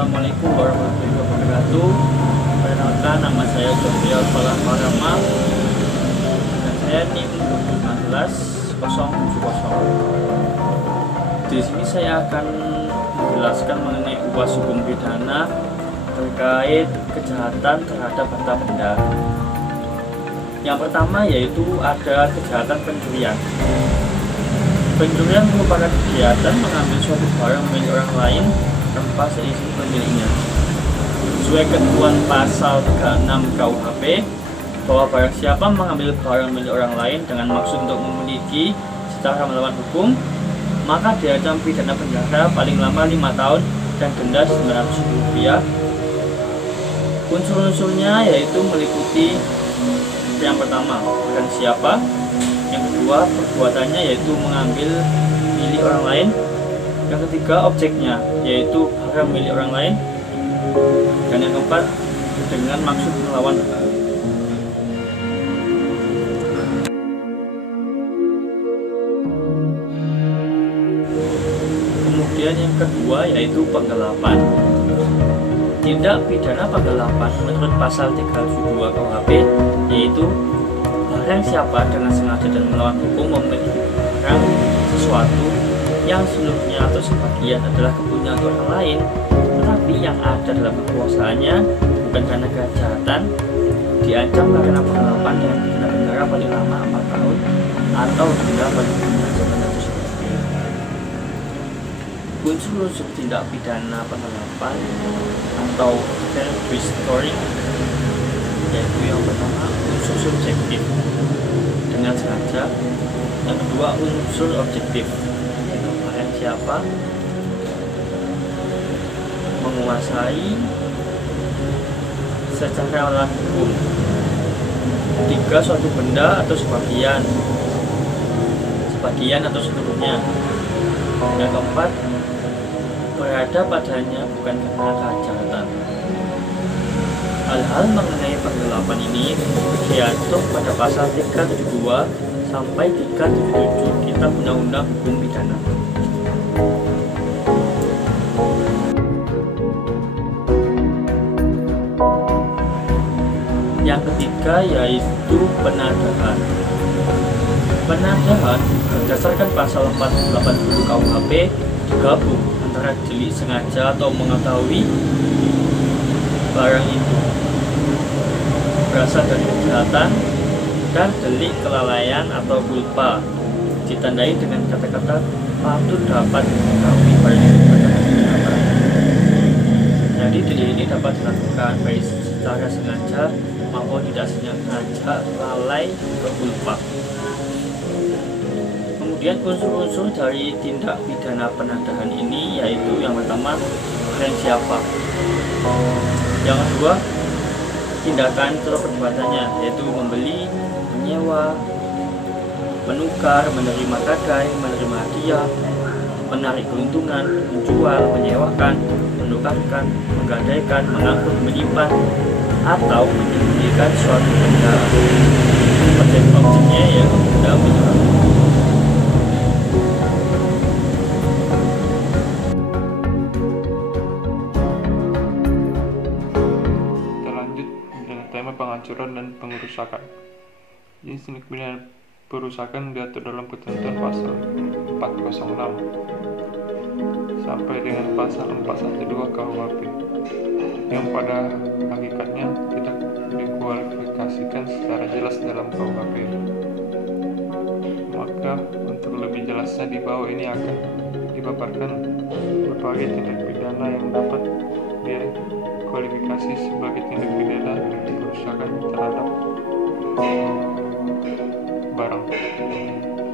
Assalamualaikum warahmatullahi wabarakatuh. Perkenalkan, nama saya Jovial Falah Parama dan saya NIM 15070. Di sini saya akan menjelaskan mengenai UAS hukum pidana terkait kejahatan terhadap harta benda. Yang pertama yaitu ada kejahatan pencurian. Pencurian merupakan kegiatan mengambil suatu barang milik orang lain tanpa seizin pemiliknya. Sesuai ketentuan pasal 36 KUHP bahwa barang siapa mengambil barang milik orang lain dengan maksud untuk memiliki secara melawan hukum, maka diancam pidana penjara paling lama 5 tahun dan denda Rp900. Unsur-unsurnya yaitu meliputi yang pertama, barang siapa. Yang kedua, perbuatannya yaitu mengambil milik orang lain. Yang ketiga, objeknya yaitu barang milik orang lain. Dan yang keempat, dengan maksud melawan hukum. Kemudian yang kedua yaitu penggelapan. Tindak pidana penggelapan menurut pasal 372 KUHP yaitu barang siapa dengan sengaja dan melawan hukum memiliki barang sesuatu yang seluruhnya atau sebagian adalah kepunyaan orang lain, tetapi yang ada dalam kekuasaannya bukan karena kejahatan, diancam karena penggelapan dengan pidana penjara paling lama 4 tahun atau denda paling banyak Rp900. Unsur-unsur tindak pidana penggelapan atau terrorist scoring yaitu yang pertama unsur subjektif dengan sengaja, yang kedua unsur objektif yaitu barang siapa menguasai secara melawan hukum, tiga suatu benda atau sebagian atau seluruhnya, yang keempat berada padanya bukan karena kejahatan. Hal-hal mengenai penggelapan ini diatur pada pasal 372 sampai 377 Kitab Undang-Undang Hukum Pidana. Yang ketiga yaitu penadahan. Penadahan berdasarkan pasal 480 KUHP digabung antara delik sengaja atau mengetahui barang itu berasal dari kejahatan dan delik kelalaian atau culpa ditandai dengan kata-kata patut dapat mengetahui barang itu berasal dari kejahatan. Jadi delik ini dapat dilakukan baik secara sengaja maupun tidak sengaja, lalai atau culpa. Kemudian unsur-unsur dari tindak pidana penadahan ini yaitu yang pertama barang siapa, yang kedua tindakan atau perbuatannya yaitu membeli, menyewa, menukar, menerima gadai, menerima hadiah, menarik keuntungan, menjual, menyewakan, menukarkan, menggadaikan, mengangkut, menyimpan, atau menyembunyikan suatu benda. Objek-objeknya yaitu benda menyewa. Penghancuran dan pengerusakan. Jenis tindak pidana perusakan diatur dalam ketentuan pasal 406 sampai dengan pasal 412 KUHP yang pada hakikatnya tidak dikualifikasikan secara jelas dalam KUHP. Maka untuk lebih jelasnya di bawah ini akan dipaparkan berbagai tindak pidana yang dapat dikualifikasi sebagai tindak pidana perusakan terhadap barang.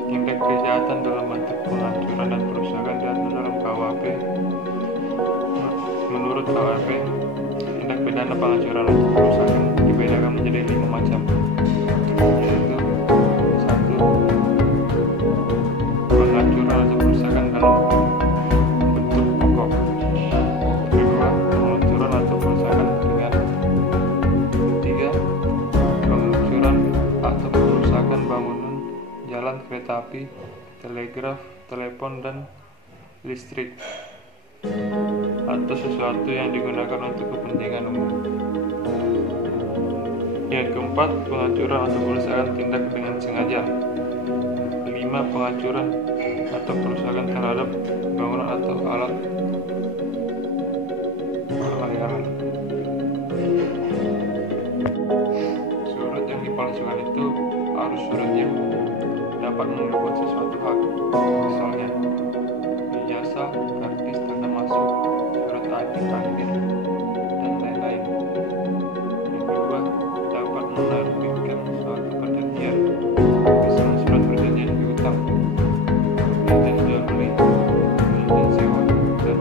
Tindak kejahatan dalam bentuk penghancuran dan perusakan diatur dalam KUHP. Menurut KUHP, tindak pidana penghancuran atau perusakan dibedakan menjadi 5 macam, yaitu 1. Penghancuran atau perusakan dalam bentuk pokok. Kedua, penghancuran atau perusakan ringan. Ketiga, penghancuran atau perusakan bangunan, jalan, kereta api, telegraf, telepon, dan listrik. atau sesuatu yang digunakan untuk kepentingan umum. Yang keempat, penghancuran atau perusakan tindak dengan sengaja. 5. Penghancuran atau perusakan terhadap bangunan atau alat pelayaran. Surat yang dipalsukan itu harus surat yang dapat menyebut sesuatu hak, misalnya ijazah, kartis tanda masuk, surat akhir, dan lain-lain. Yang kedua, dapat menerbitkan suatu perjanjian, misalnya surat perjanjian piutang, perjanjian jual beli, perjanjian sewa, dan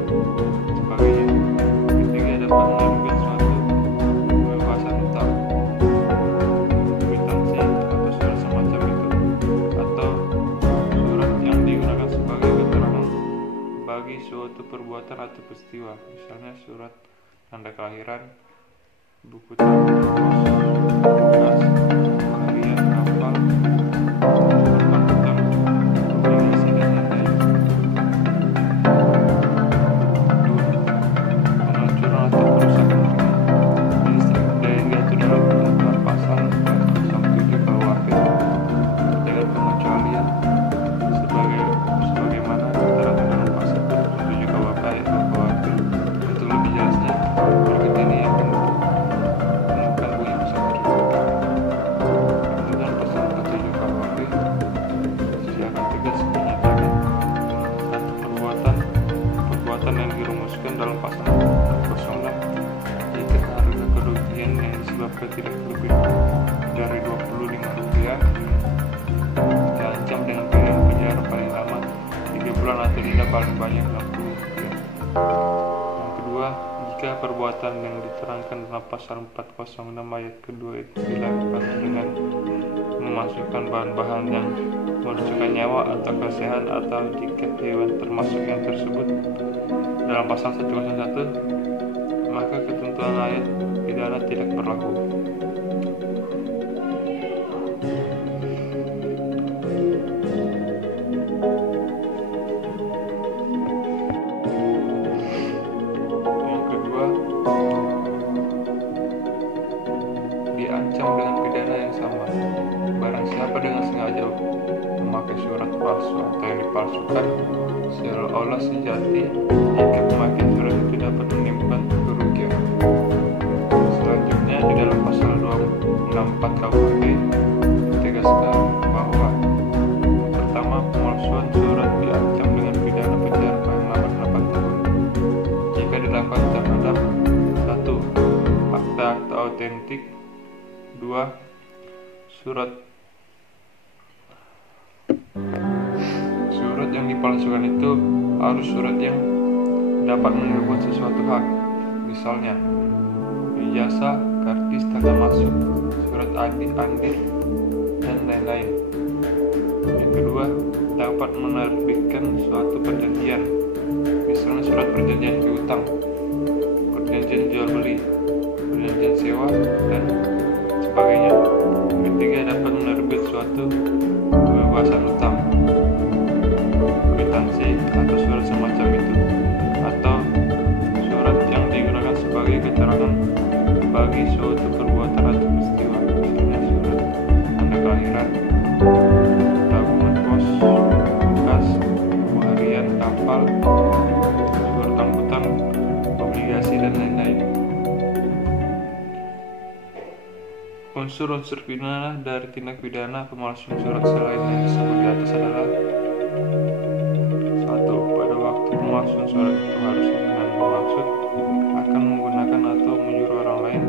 sebagainya. Ketiga, dapat menerbitkan suatu pembebasan utang, kwitansi atau surat semacam itu, atau surat yang digunakan sebagai keterangan bagi suatu perbuatan atau peristiwa, misalnya surat tanda kelahiran, buku tahunan kos, bekas, harian, kapal, angkutan, obligasi, dan lain-lain. 2. Penghancuran atau perusakan yang diatur dalam ketentuan pasal 407 KUHP dengan pengecualian sebagaimana tertera dalam pasal 407 KUHP ayat 2 KUHP. Untuk lebih jelasnya, berikut ini yang menemukan bunyi pasal tersebut. Ketentuan pasal 407 KUHP secara tegas menyatakan satu perbuatan yang dirumuskan dalam pasal 406 jika harga kerugian yang disebabkan tidak lebih dari Rp25 diancam dengan pidana penjara paling lama 3 bulan atau denda paling banyak Rp60. Yang kedua, jika perbuatan yang diterangkan dalam pasal 406 ayat kedua itu dilakukan dengan memasukkan bahan-bahan yang merusakkan nyawa atau kesehatan, atau jika hewan termasuk yang tersebut dalam pasal 101, maka ketentuan ayat pidana tidak berlaku. Yang kedua, diancam dengan pidana yang sama barang siapa dengan sengaja memakai surat palsu atau yang dipalsukan seolah-olah sejati jika pemakaian surat itu dapat menimbulkan kerugian. Selanjutnya, di dalam pasal 264 KUHP ditegaskan bahwa pertama, pemalsuan surat diancam dengan pidana penjara paling lama 8 tahun jika dilakukan terhadap 1. Akta-akta autentik, 2. Surat yang dipalsukan itu harus surat yang dapat menyebut sesuatu hak, misalnya ijazah, kartis tanda masuk, surat akhir, dan lain-lain. Yang kedua, dapat menerbitkan suatu perjanjian, misalnya surat perjanjian piutang, perjanjian jual beli, perjanjian sewa, dan sebagainya. Ketiga, dapat menerbit suatu pembebasan utang, kwitansi atau surat semacam itu, atau surat yang digunakan sebagai keterangan bagi suatu perbuatan atau peristiwa, misalnya surat tanda kelahiran, tabungan kos, bekas, buku harian, kapal, surat angkutan, obligasi, dan lain-lain. Unsur-unsur pidana dari tindak pidana pemalsuan surat selain yang disebut di atas adalah: 1. Pada waktu pemalsuan surat itu harus dengan bermaksud akan menggunakan atau menyuruh orang lain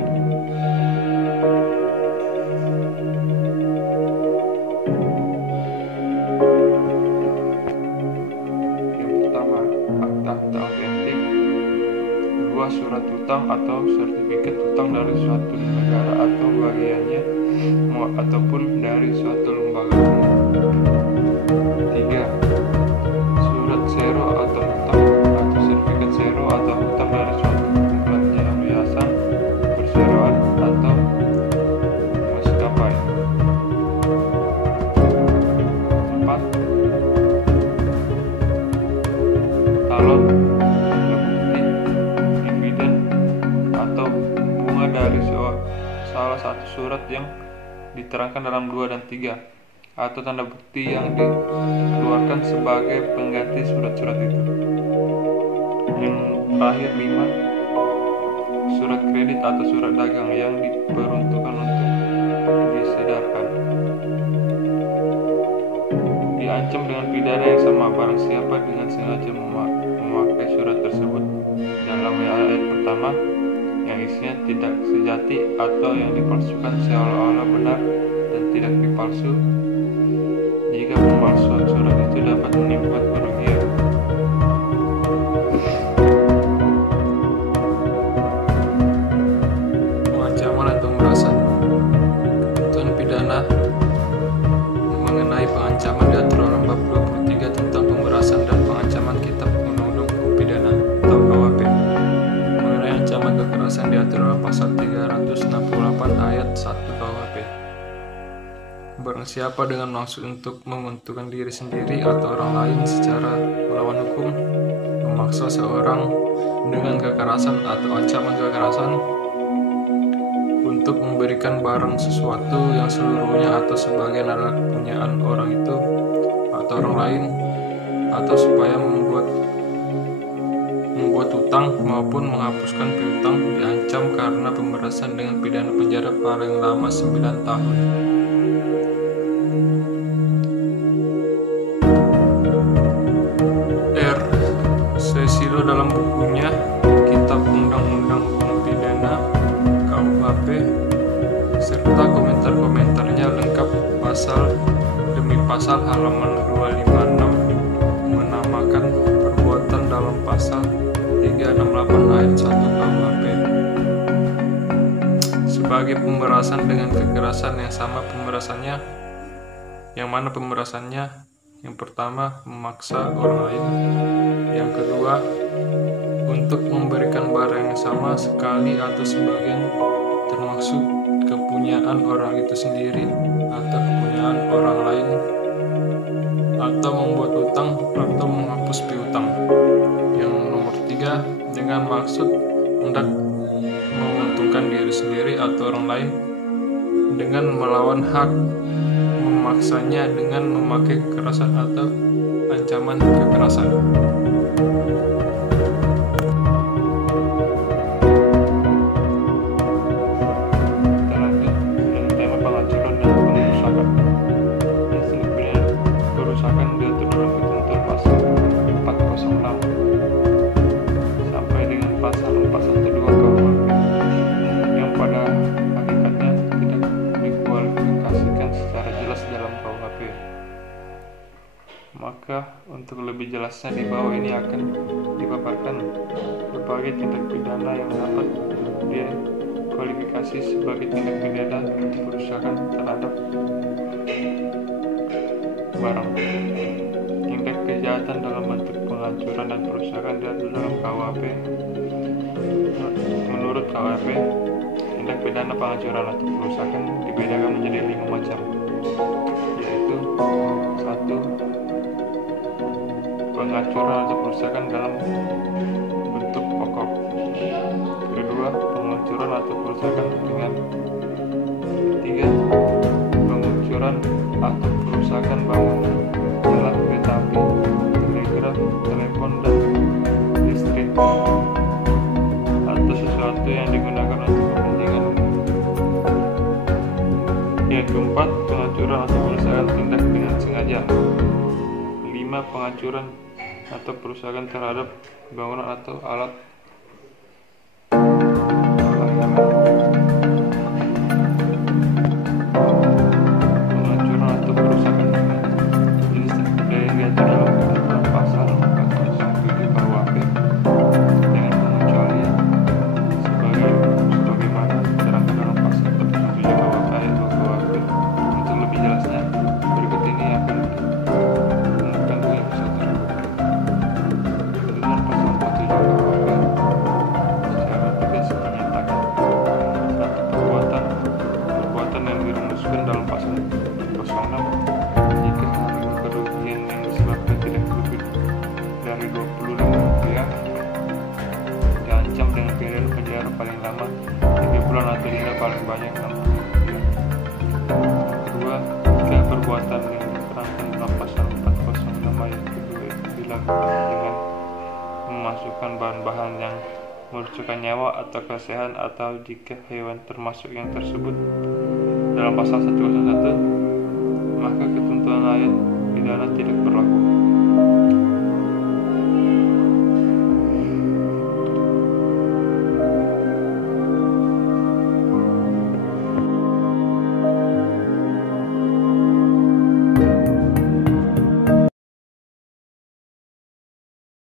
yang pertama, akta-akta autentik. 2. Surat utang atau sertifikat utang dari suatu negara atau bagiannya ataupun dari suatu lembaga. 3. Surat sero atau utang atau sertifikat sero atau utang dari suatu kumpulan yayasan, perseroan, atau maskapai. 4. Talon, bukti dari salah satu surat yang diterangkan dalam 2 dan 3, atau tanda bukti yang dikeluarkan sebagai pengganti surat-surat itu. Yang terakhir 5, surat kredit atau surat dagang yang diperuntukkan untuk disedarkan. Diancam dengan pidana yang sama barang siapa dengan sengaja memakai surat tersebut dalam ayat pertama yang isinya tidak sejati atau yang dipalsukan seolah-olah benar dan tidak dipalsu, jika pemalsuan surat itu dapat menimbulkan kerugian. Pengancaman atau pemerasan. Ketentuan pidana mengenai pengancaman diatur dalam bab 23 tentang pemerasan dan pengancaman Kitab Undang-Undang Hukum Pidana atau KUHP. Mengenai ancaman kekerasan diatur dalam pasal 368 ayat 1 KUHP. Barang siapa dengan maksud untuk menguntungkan diri sendiri atau orang lain secara melawan hukum, memaksa seorang dengan kekerasan atau ancaman kekerasan untuk memberikan barang sesuatu yang seluruhnya atau sebagian adalah kepunyaan orang itu atau orang lain, atau supaya membuat hutang maupun menghapuskan piutang, diancam karena pemerasan dengan pidana penjara paling lama 9 tahun. R. Sesilo dalam bukunya Kitab Undang-Undang Hukum Pidana KUHP serta komentar-komentarnya lengkap pasal demi pasal halaman 256 menamakan perbuatan dalam pasal 368 ayat 1 KUHP sebagai pemerasan dengan kekerasan yang sama pemerasannya, yang mana pemerasannya yang pertama memaksa orang lain, yang kedua untuk memberikan barang yang sama sekali atau sebagian termasuk kepunyaan orang itu sendiri atau kepunyaan orang lain, atau membuat hutang atau menghapus piutang. Yang nomor 3 dengan maksud hendak menguntungkan diri sendiri atau orang lain dengan melawan hak, memaksanya dengan memakai kekerasan atau ancaman kekerasan. Maka untuk lebih jelasnya di bawah ini akan dipaparkan berbagai tindak pidana yang dapat dikualifikasi sebagai tindak pidana perusakan terhadap barang. Tindak kejahatan dalam bentuk penghancuran dan perusakan diatur dalam KUHP. Menurut KUHP, tindak pidana penghancuran atau perusakan dibedakan menjadi 5 macam, yaitu 1. Penghancuran atau perusakan dalam bentuk pokok. Kedua, penghancuran atau perusakan ringan. Ketiga, penghancuran atau perusakan bangunan, alat kereta api, telegraf, telepon, dan listrik, atau sesuatu yang digunakan untuk kepentingan. Yang keempat, penghancuran atau perusakan tindak dengan sengaja. 5. Penghancuran atau perusakan terhadap bangunan atau alat penghancuran atau perusakan jenis yang diatur dalam ketentuan pasal 417 KUHP dengan pengecualian sebagaimana terangkan dalam pasal 417 KUHP ayat 2 KUHP. Untuk lebih jelasnya, berikut ini akan dalam pasal 06 jika mengalami kerugian yang disebabkan tidak lebih dari Rp25 diancam dengan pidana penjara paling lama 3 bulan bulan atau denda paling banyak 60. Kedua, jika perbuatan yang diterangkan dalam pasal 406 ayat kedua itu dilakukan dengan memasukkan bahan-bahan yang merugikan nyawa atau kesehatan, atau jika hewan termasuk yang tersebut dalam pasal 101, maka ketentuan ayat pidana tidak berlaku.